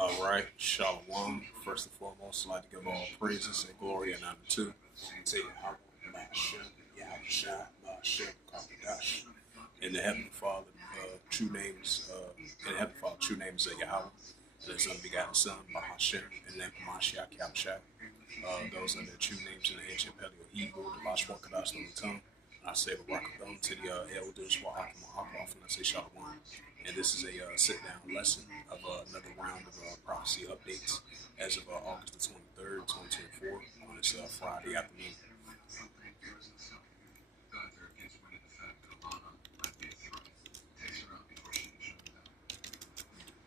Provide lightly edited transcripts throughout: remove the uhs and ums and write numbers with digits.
All right, Shalom. First and foremost, I'd like to give all praises and glory and honor to Yahweh, Ma'ashem, Yahushua, Ma'ashem, Kakadash. In the Heavenly Father, true names, in the Heavenly Father, true names of Yahweh, and His unbegotten Son, Bahashem, and the name of Mashiach, Yahushua. Those are the true names in the ancient Paleo Hebrew, the Lashwa Kadash on the tongue. I say Barakathon to the elders, Wahaka Mahaka, often I say Shalom. And this is a sit-down lesson of another round of prophecy updates as of August the 23rd, 2024, on this Friday afternoon.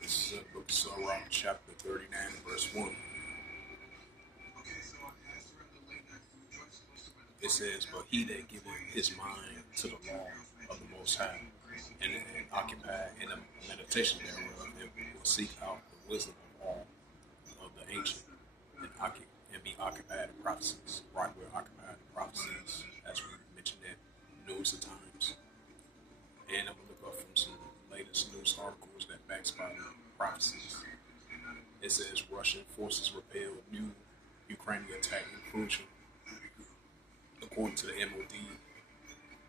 This is book of Sirach, chapter 39, verse 1. It says, "But he that giveth his mind to the law of the Most High, and occupy in the meditation thereof, and will seek out the wisdom of all of the ancient, and be occupied in prophecies." Right, we're occupied in prophecies, as we mentioned that numerous of times. And I'm going to look up from some latest news articles that backs by prophecies. It says Russian forces repel new Ukrainian attack in Crucial. According to the MOD,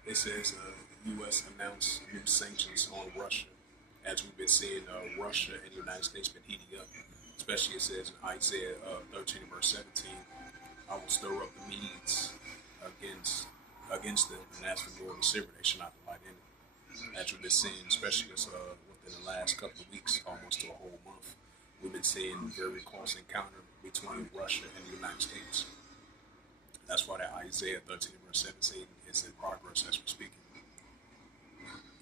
it says the U.S. announced new sanctions on Russia, as we've been seeing Russia and the United States been heating up. Especially it says in Isaiah 13 verse 17, "I will stir up the Medes against them, and as for gold and silver, they shall not delight in it." As we've been seeing, especially within the last couple of weeks, almost to a whole month, we've been seeing very close encounter between Russia and the United States. That's why that Isaiah 13 verse 17 is in progress as we're speaking.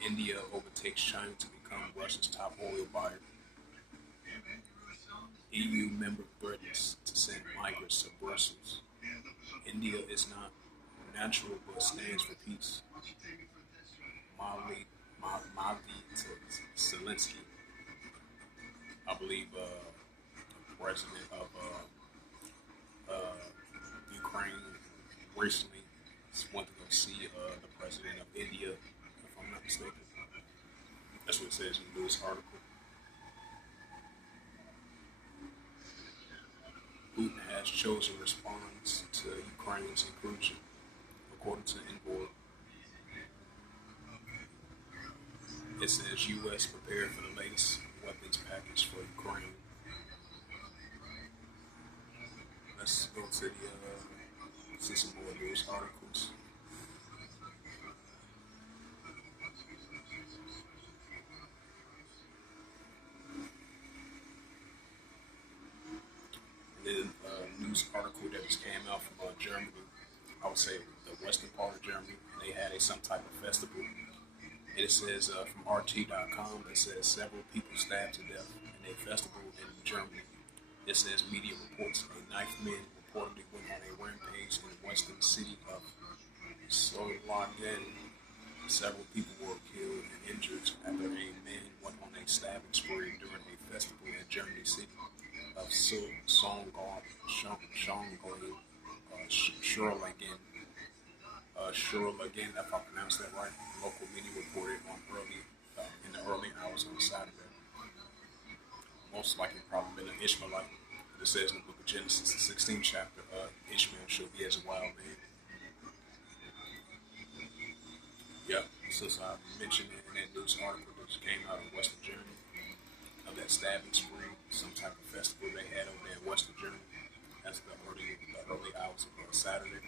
India overtakes China to become Russia's top oil buyer. EU member threatens to send migrants to Brussels. India is not natural but stands for peace. Mavi Zelensky, I believe, the president of Ukraine, recently went to go see the president of India, if I'm not mistaken. That's what it says in the news article. Putin has chosen response to Ukraine's inclusion, according to Envoy. It says U.S. prepared for the latest weapons package for Ukraine. Let's go to see some more news articles. And then a news article that just came out from Germany. I would say the western part of Germany. They had some type of festival. It says from RT.com, it says several people stabbed to death in a festival in Germany. It says media reports a ninth man reportedly went on a rampage in the western city of Solingen. Several people were killed and injured after a man went on a stabbing spree during a festival in Germany city of Schurlingen, if I pronounced that right. Local media reported on in the early hours on Saturday. Most likely probably been an Ishmaelite. It says in the book of Genesis, the 16th chapter, Ishmael shall be as a wild man. Yep, since I mentioned it in that news article that just came out of Western Germany, of that stabbing spree, some type of festival they had over there in Western Germany. That's the early hours of Saturday.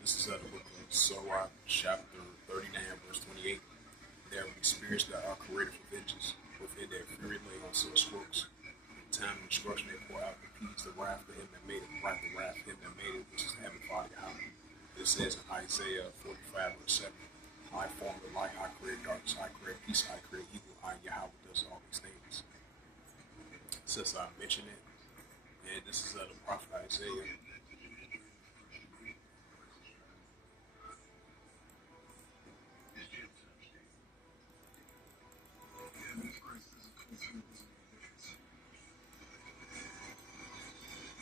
This is the book of Sirach, chapter 39, verse 28. They have experienced that our creative vengeance within their fury lay on such strokes. Time and destruction they pour out the peace, the wrath of him that made it, right the wrath of him that made it, which is the Heavenly Father Yahweh. It says in Isaiah 45, verse 7, "I form the light, I create darkness, I create peace, I create evil, I Yahweh does all these things." Since I mentioned it, and this is the prophet Isaiah.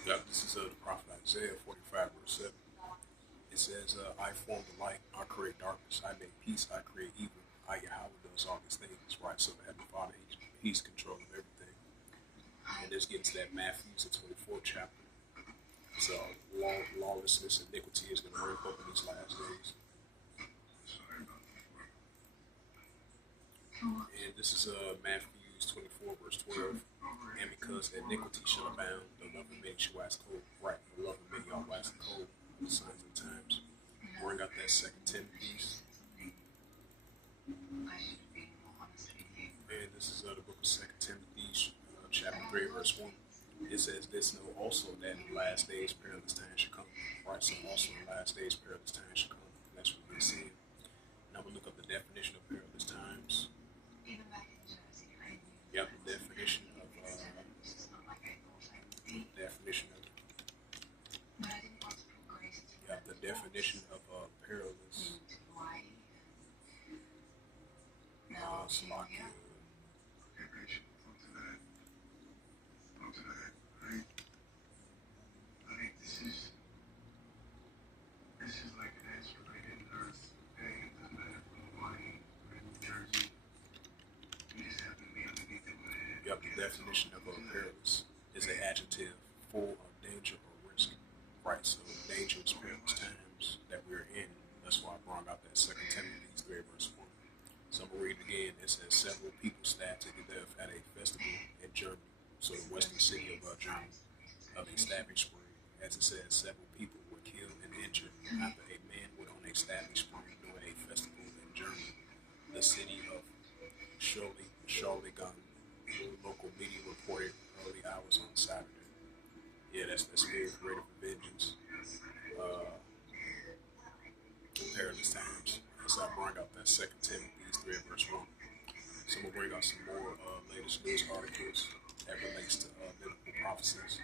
Yep, this is the prophet Isaiah 45, verse 7. It says, "I form the light, I create darkness, I make peace, I create evil, I Yahweh does all these things." Right, so the Heavenly Father, He's control of everything. just getting to that Matthew, the 24th chapter. So lawlessness and iniquity is going to ramp up in these last days. And this is Matthew 24, verse 12. And because iniquity shall abound, the love of many shall wax cold. Right, the love of many are waxing cold. The signs of the times. Bring out that 2 Timothy. And this is the book of 2 Timothy, chapter 3, verse 1. It says, "This know also that in the last days perilous times shall come." Right, so also in the last days perilous times shall come. That's what we're seeing. Now we look up the definition of perilous times. You have the definition of perilous. Slovakia. Yep, the definition of perilous is an adjective full of danger or risk. Right, so dangerous, perilous times that we're in. That's why I brought out that 2 Timothy 3, verse 1. So I'm going to read it again. It says, several people stabbed to death at a festival in Germany, so the western city of Germany, of a stabbing spree. As it says, several people were killed and injured after a man went on a stabbing spree during a festival in Germany, the city of Charlotte. Local media reported early hours on Saturday. Yeah, that's the spirit of greater vengeance. Perilous times. So I bring out that 2 Timothy 3, verse 1. So I'm going to bring out some more latest news articles that relates to biblical prophecies.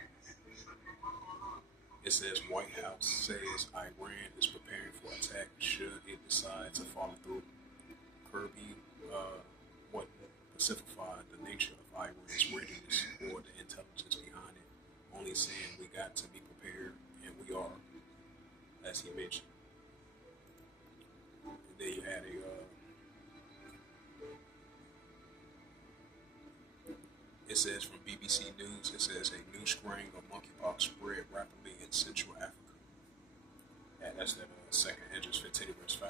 It says White House says Iran is preparing for attack should it decide to follow through. Kirby what pacified the nature of Iran's readiness or the intelligence behind it, only saying we got to be prepared, and we are, as he mentioned. And then you had it says from BBC News, it says a new strain of monkeypox spread rapidly in Central Africa. And that's that second Edges 15, verse 5.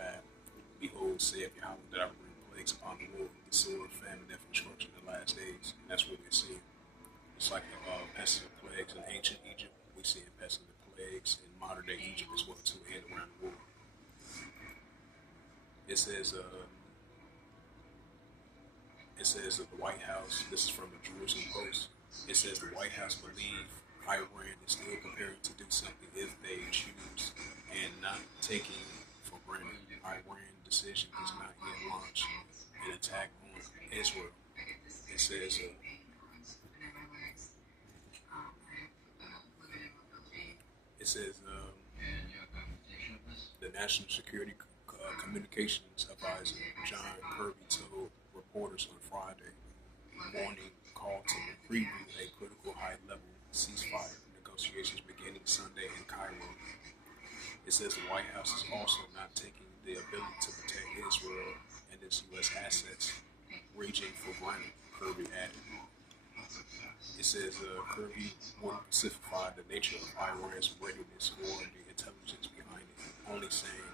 Behold, saith Yahweh, that I will bring plagues upon the world, the sword, famine, death, and destruction in the last days. And that's what we're seeing. It's like the pestilent plagues in ancient Egypt. We see pestilent plagues in modern day Egypt as well too, and around the world. It says that the White House, this is from the Jerusalem Post, it says the White House believe Iran is still preparing to do something if they choose and not taking for granted. Iran decision is not yet launched an attack on Israel. It says the National Security Communications Advisor John Kirby told reporters on Friday morning called to preview a critical high-level ceasefire negotiations beginning Sunday in Cairo. It says the White House is also not taking the ability to protect Israel and its U.S. assets region for granted, Kirby added. It says Kirby will specify the nature of Iran's readiness or the intelligence behind it, only saying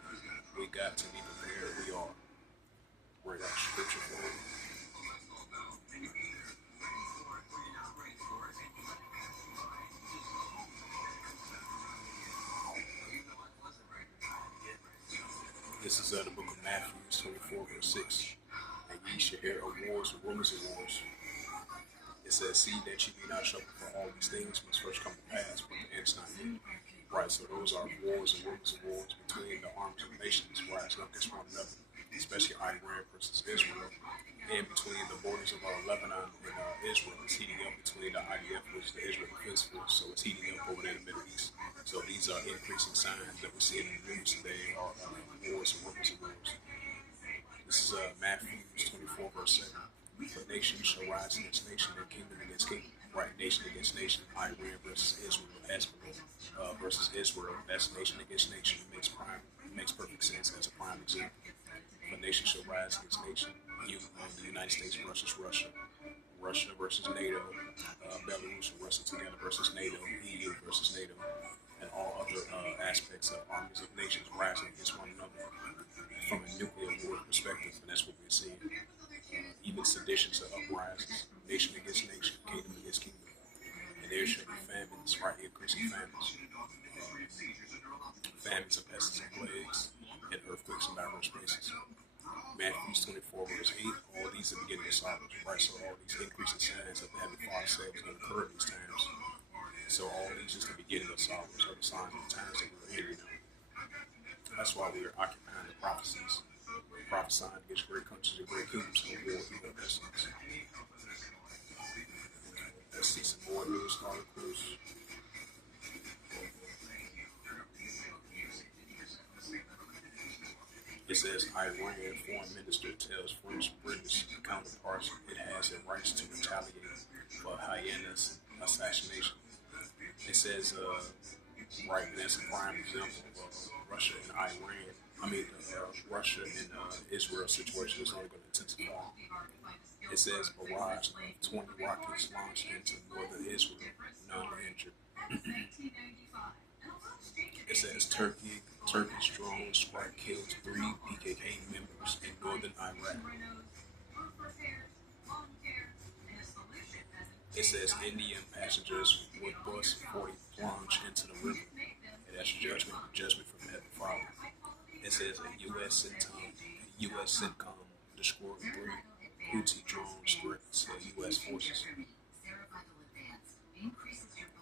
we got to be prepared. We are. Where that scripture for it. This is the book of Matthew 24, verse 6. And ye shall hear of wars and rumors of wars. It says, see that ye be not troubled, for all these things must first come to pass, but the end's not yet. Right, so those are wars and rumors of wars between the arms of nations rising up against one another, especially Iran versus Israel, and between the borders of Lebanon and Israel. It's heating up between the IDF, which is the Israel Defense Force, so it's heating up over there in the Middle East. So these are increasing signs that we're seeing in the news today are wars and rumors of wars. This is Matthew 24, verse 7. For nation shall rise against nation and kingdom against kingdom. Right, nation against nation. Iran versus Israel. Versus Israel. That's nation against nation. It makes perfect sense as a prime example. For nation shall rise against nation. The United States versus Russia. Russia versus NATO, Belarus and Russia together versus NATO, EU versus NATO, and all other aspects of armies of nations rising against one another from a nuclear war perspective, and that's what we're seeing. Even seditions of uprisings, nation against nation, kingdom against kingdom, and there shall be famines, right? Increasing famines, famines of pests and plagues, and earthquakes in diverse places. Matthew 24, verse 8, all these are beginning of sorrows, right? So all these increasing signs that the Heavenly Father said was going to occur in these times. So all these is the beginning of sorrows, or the signs of the times that we're in now. That's why we are occupying the prophecies, prophesying against great countries and great kingdoms and war evil pestilence. Let's see some more news articles. It says Iran foreign minister tells French British counterparts it has the rights to retaliate for Hyena's assassination. It says, right, that's a prime example of Russia and Iran. Russia and Israel situation is only going to intensify. It says barrage of 20 rockets launched into northern Israel, none injured. It says Turkish drone strike kills 3 PKK members in northern Iraq. It says Indian passengers with bus 40 plunge into the river, and that's judgment from the Heavenly Father. It says a U.S. sitcom destroyed 3 Houthi drones threats U.S. forces.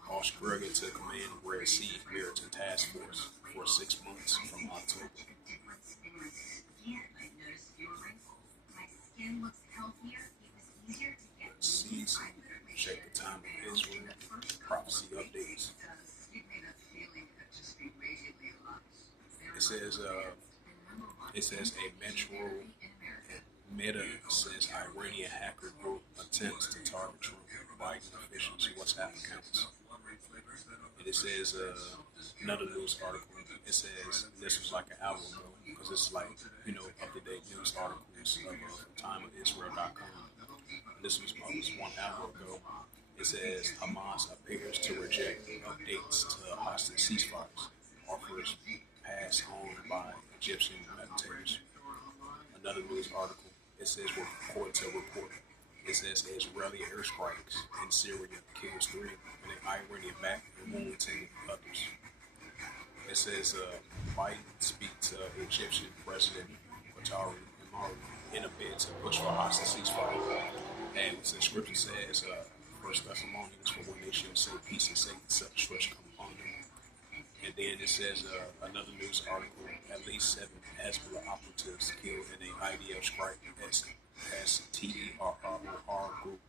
Australia to command Red Sea Maritime Task Force for 6 months from October. Let's check the time of Israel. Prophecy updates. It says Meta says Iranian hacker group attempts to target Trump, Biden officials, WhatsApp accounts. And it says another news article. It says this was like an hour ago because it's like up-to-date news articles of timeofisrael.com. This was published 1 hour ago. It says Hamas appears to reject updates to hostage ceasefires. Offers passed on by Egyptian meditators. Another news article. It says report to report. It says Israeli airstrikes in Syria kills 3 and an Iranian back and wounded 10 others. It says Biden speaks to Egyptian President Qatari in a bid to push for hostage ceasefire. And the scripture says, 1 Thessalonians, for when they shall say peace and safety, such destruction come upon them. And then it says another news article, at least 7 Hezbollah operatives killed in an IDF strike as TERR group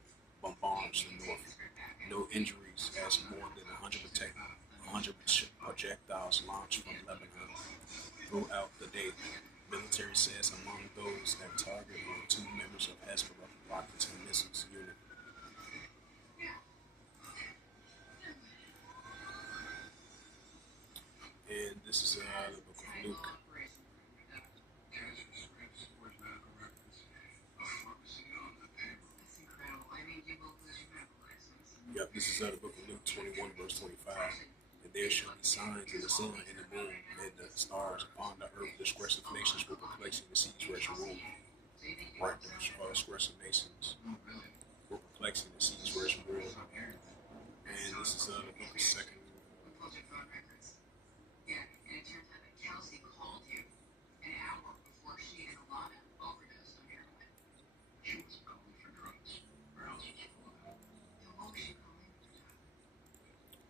bombards the north. No injuries as more than 100 projectiles launched from Lebanon throughout the day. Military says among those that targeted were 2 members of Hezbollah rockets and missiles unit. And this is the book of Luke. Yep, this is the book of Luke 21, verse 25. And there shall be signs in the sun, and the moon, and the stars upon the earth. Disgressive nations will perplexing the seas where shall rule. Right, the disgressive nations will perplexing the seas where shall rule. And this is the book of 2nd.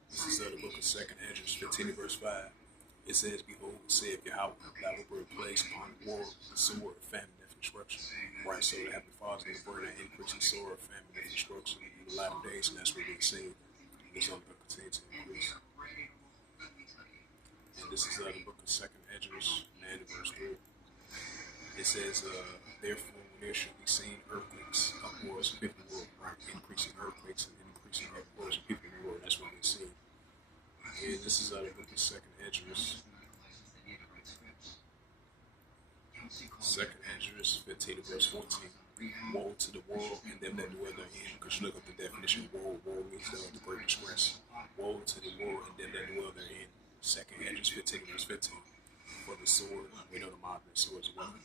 This is the book of 2nd Ezra 15 verse 5. It says, behold, saith Yahweh, thou wilt bring plagues upon the war, the sword, famine, death, and destruction. Right, so the Heavenly Father is going to bring an increasing sword, famine, death, and destruction in the latter days, and that's what we're seeing. It's only going to continue to increase. And this is the book of 2nd Ezra 9 verse 3. It says, therefore there shall be seen earthquakes, upwards of 50 world, right? Increasing earthquakes and increasing upwards of 50 world. That's what we're seeing. And this is the book of 2nd Ezra. 2nd Ezra 15 verse 14. Woe to the world and them that dwell therein. Because you look up the definition of woe. Woe means the great distress. Woe to the world and them that dwell therein. 2nd Edges 15 verse 15. For the sword, we know the modern sword is one.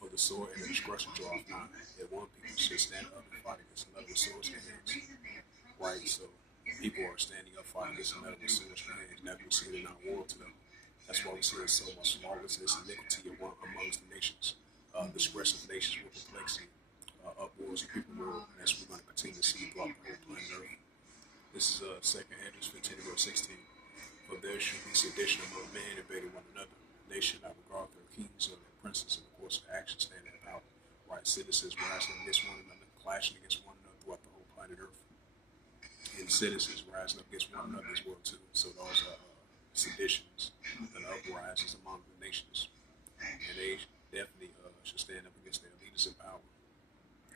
For the sword and the discretion draweth not. That one people should stand up and fight against another with swords in their hands. Right, so people are standing up fighting against another with swords in their hands. Never see it in our world today. That's why we see so much lawlessness and iniquity amongst the nations. Discretion of nations with perplexity, upwards of people world, and that's what we're going to continue to see throughout the whole planet Earth. This is 2nd Edges 15 verse 16. For there should be sedition among men invading one another. They should not regard their kings or their princes in the course of action standing out. Right, citizens rising against one another, clashing against one another throughout the whole planet Earth. And citizens rising up against one another as well too. So those are seditions and uprisings among the nations. And they definitely should stand up against their leaders in power.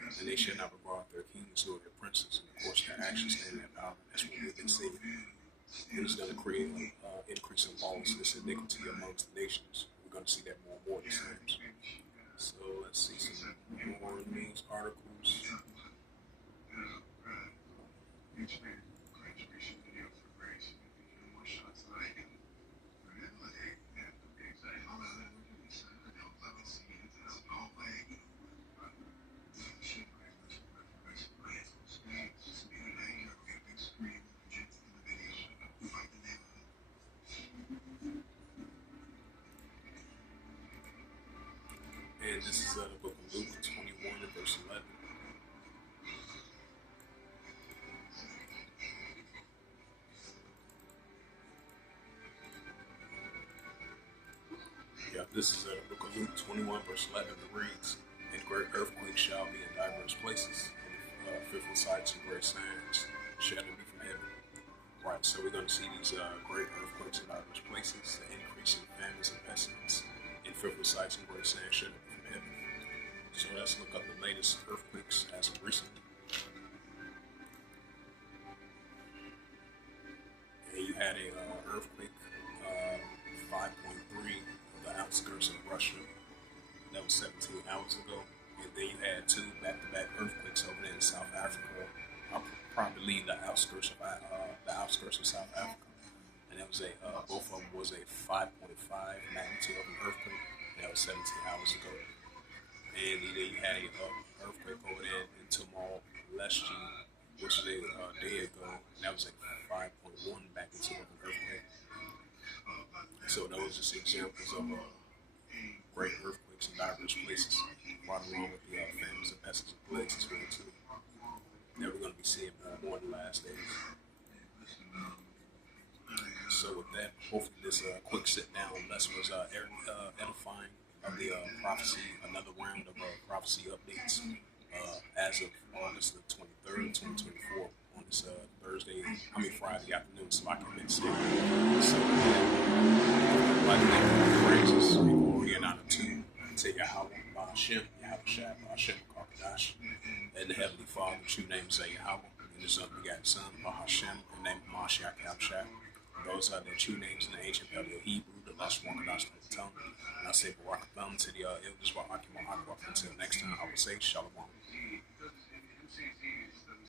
And they should not regard their kings or their princes in the course of action standing in power. That's what we've been seeing. It is going to create an increase in lawlessness and iniquity amongst the nations. We're going to see that more and more these times. So let's see some more news articles. And this is the book of Luke 21 and verse 11. Yeah, this is the book of Luke 21 verse 11. It reads, and great earthquakes shall be in diverse places, and fearful sights and great signs shall be from heaven. Right, so we're going to see these great earthquakes in diverse places, the increase in famines and pestilence, and fearful sights and great signs shall be from heaven. So let's look up the latest earthquakes as of recent. And you had a earthquake, 5.3 of the outskirts of Russia. That was 17 hours ago. And then you had 2 back-to-back earthquakes over there in South Africa. I probably leave the outskirts of South Africa. And that was both of them was a 5.5 magnitude of an earthquake. And that was 17 hours ago. And then you had an earthquake over there in Timor Leste, which was a day ago, and that was a 5.1 magnitude of an earthquake. So those are just examples of great earthquakes in diverse places, right along with the famines and pestilence and plagues as well too. That we're going to be seeing more in the last days. So with that, hopefully this quick sit down lesson was edifying of the prophecy, another round of prophecy updates as of August the 23rd, 2024 on this Friday afternoon, so I can meditate. So, like the phrases, or you're not a two, say Yahweh, Hashem, Yahweh, Hashem, Karkadash, and the Heavenly Father, true name is Yahweh, and His unbegotten Son, Hashem, and name Mashiach, Yahweh. Those are the true names in the ancient Paleo Hebrew, the last one Kadash tongue. And I say Barak to the elders, until next time, I will say Shalom.